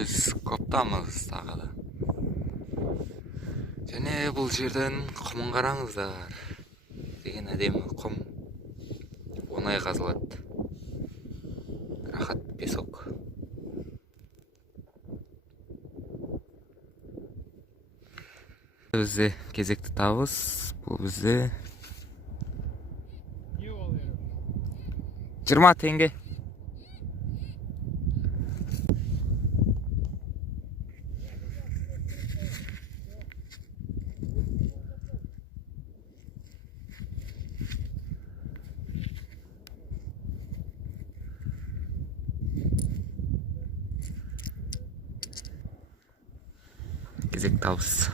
Biz коптамыз тағы да. Және бұл жерден құмын қараңыздар. Деген әдемі құм. Оңай қазылады. Рахат песок. Бізде кезекті табыс. Бұл бізде 20 теңге. Кезек табыс.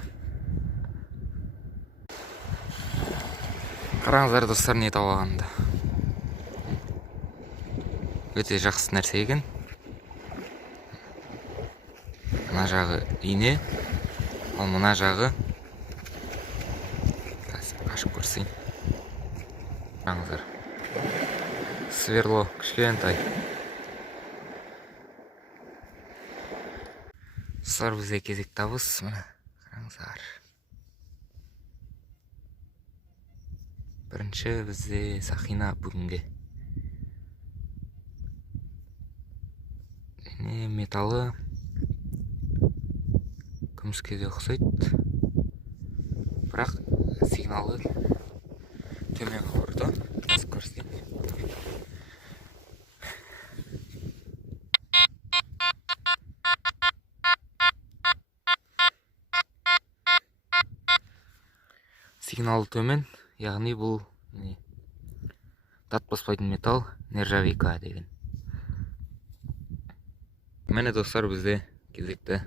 Қараңыздар достар, не тауып алғанымды. Өте жақсы нәрсе екен. Мына жағы ине, ал мына жағы ашып көрсейін. Қараңыздар. Сверло кішкентай. Достар, бізде кезек табыс. Мына қараңыздар. Бірінші бізде сақина бүгінге. Металы күміске де ұқсайды. Бірақ сигналы төмен қорды. Көрсетейін. Сигналы төмен, яғни бұл дат баспайтын металл нержавейка деген. Міне достар, бізде кезекті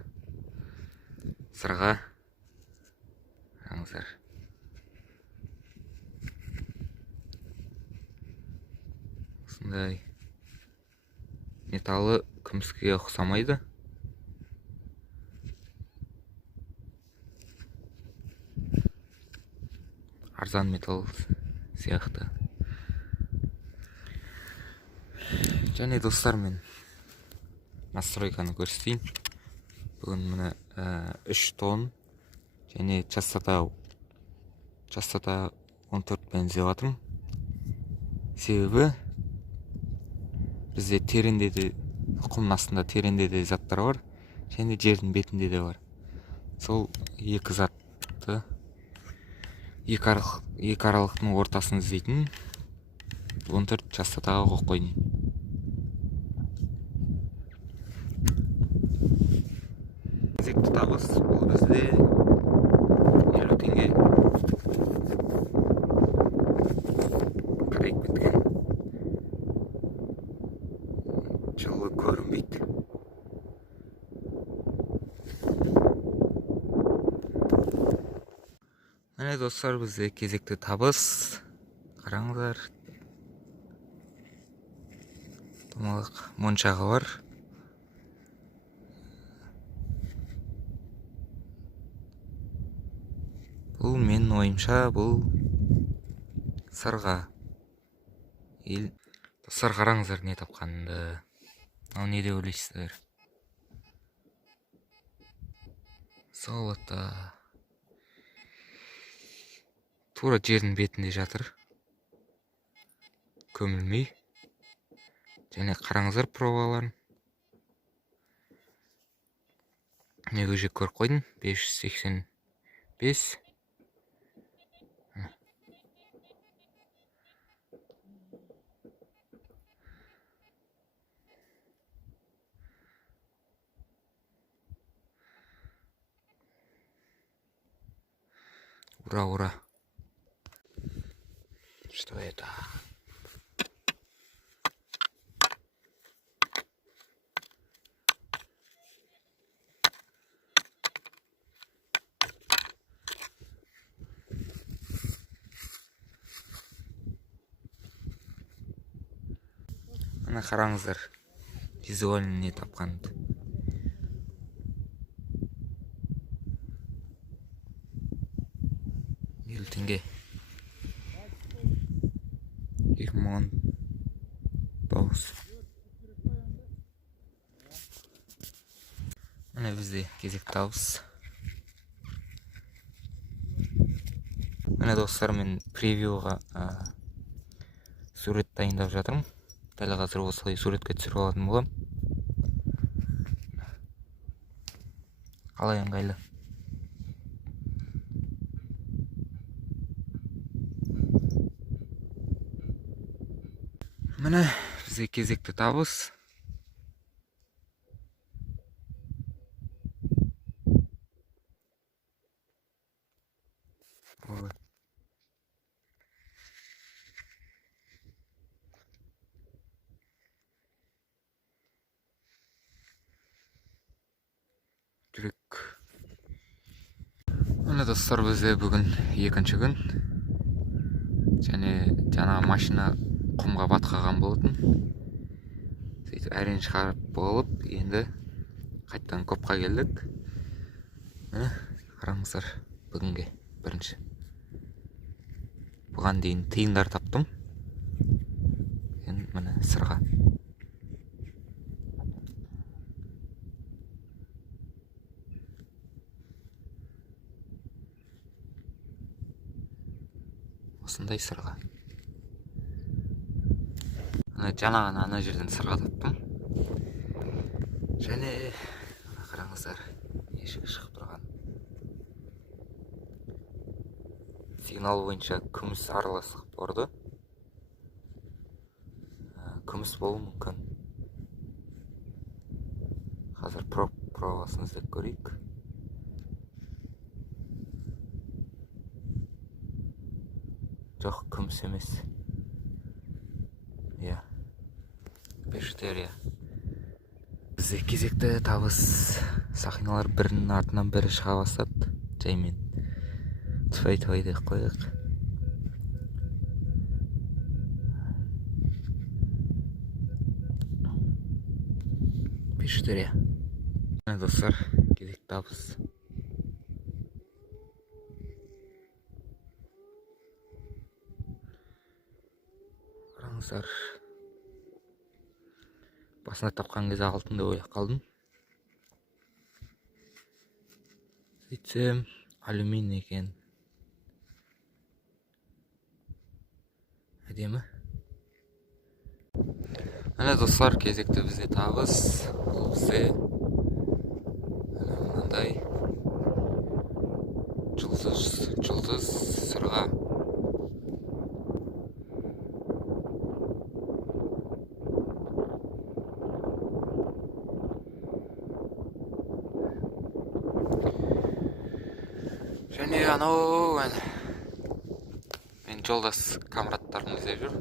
сырға. Қараңыздар. Осындай металы күміске ұқсамайды. Арзан металл сияқты. Және достар, мен настройканы көрсетейін. Бүгін міне 3 тон және частота 14 пен іздеп жатырмын. Себебі бізде тереңде де, құмның астында тереңде де заттар бар, және жердің бетінде де бар. Сол екі затты, екі аралықтың ортасын іздейтін 14 частотаға қойып қойдым. Кезекті табыс бұл бізде 50 теңге. Қарайып кеткен. Жылы көрінбейді. Міне достар, бізде кезекті табыс. Қараңыздар. Домалақ моншағы бар. Бұл менің ойымша, бұл сырға. Достар, қараңыздар, не тапқанымды. Ал не деп ойлайсыздар? Золото. Тура жердің бетінде жатыр. Көмілмей. Және қараңыздар пробаларын. Мен өже көріп қойдым. 585. Ура, ура. Что это? Ана қараңыздар. Визуально не тапқанды. Теңге. 20 дауыс. Міне бізде кезекті табыс. Міне достар, мен превьюға сурет дайындап жатырмын. Дәл қазір осылай суретке түсіріп алатын боламын. Қалай ыңғайлы? Міне бізде кезекті табыс. Жүрек. Міне достар, бізде бүгін екінші күн. Және жаңа машина құмға батқаған болатын. Сөйтіп әрең шығарып болып, енді қайттан көпқа келдік. Міне қараңыздар, бүгінге бірінші. Бұған дейін тиындар таптым. Енді міне сырға. Осындай сырға. Жаңа ғана ана жерден сырға таптым. Және қараңыздар, есігі шығып тұрған. Сигнал бойынша күміс араластық барды. Күміс болу мүмкін. Қазір пробасын іздеп көрейік. Жоқ, күміс емес. Бижутерия. Бізде кезекті табыс. Сақиналар бірінің артынан бірі шыға бастады. Жаймен тфай-тфай деп қойдық. Бижутерия. Достар, кезекті табыс. Қараңыздар. Басында тапқан кезде алтын деп ойлап қалдым. Сөйтсем, алюминий екен. Әдемі. Міне достар, кезекті бізде табыс. Бұл бізде мынандай жұлдыз сырға. Және анау мен жолдас камараттарым іздеп жүр.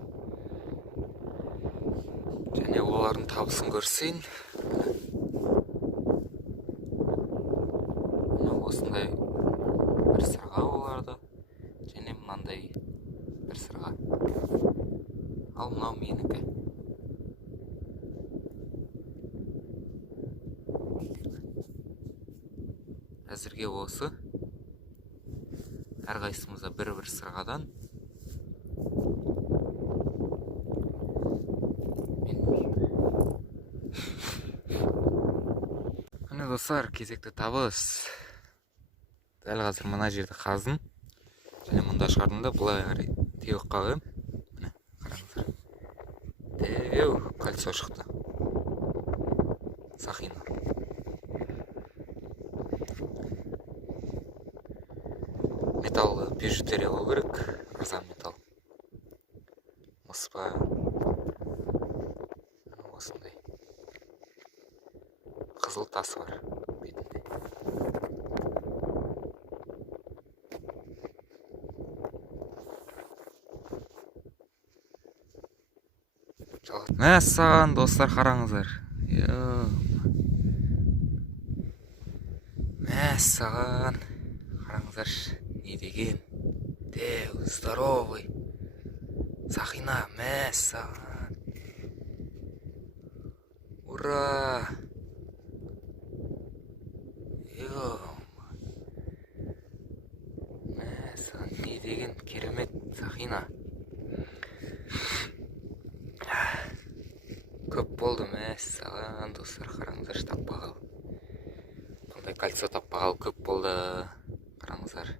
Және олардың табысын көрсейін. Осындай бір сырға оларды. Және мынандай бір сырға. Ал мынау менікі. Әзірге осы. Әрқайсымызда бір-бір сырғадан. Міне достар, кезекті табыс. Дәл қазір мына жерді қаздым. Және мұнда шығардым да, бұлай қарай теуіп қалайым. Міне, қараңыздар. Теу, кольцо шықты. Сақина. Металлы бижутерия болу керек, арзан металл. Мыспа. Осындай. Қызыл тасы бар бетінде. Мәссаған достар, қараңыздар. Мәссаған. Қараңыздаршы. Не деген? Теу, здоровый. Сақина, мәссаған. Ура! Мәссаған, не деген керемет сақина. Көп болды мәссаған достар, қараңыздар, таппағалы. Осылай кольцо таппағалы көп болды. Қараңыздар.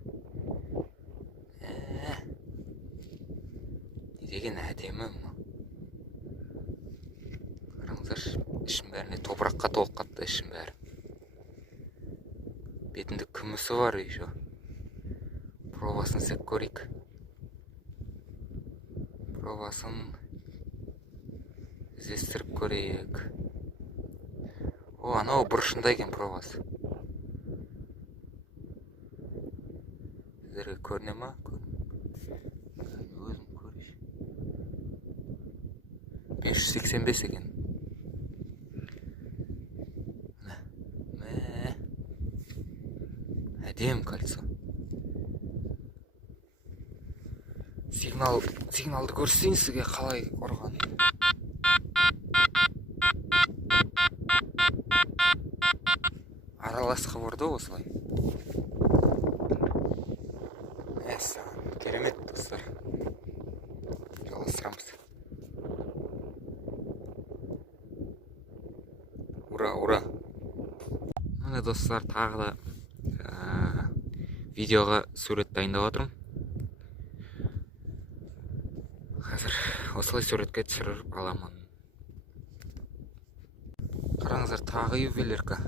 Не деген әдемі мұны. Қараңыздар, ішін бәріне топыраққа толып қатты, ішін бәрі. Бетінде күмісі бар еще. Пробасын сәк көрейік. Пробасын іздестіріп көрейік. О, анау бұрышында екен пробасы. Сіздерге көріне ма? Өзім көрейші. 585 екен. Әдем кольцо. Сигналды көрсетейін сізге қалай ұрған. Араласқа бұрды осылай. Керемет достар. Жалғастырамыз. Ура! Міне достар, тағы да видеоға сурет дайындап отырмын. Қазір осылай суретке түсіріп аламын. Қараңыздар, тағы ювелирка.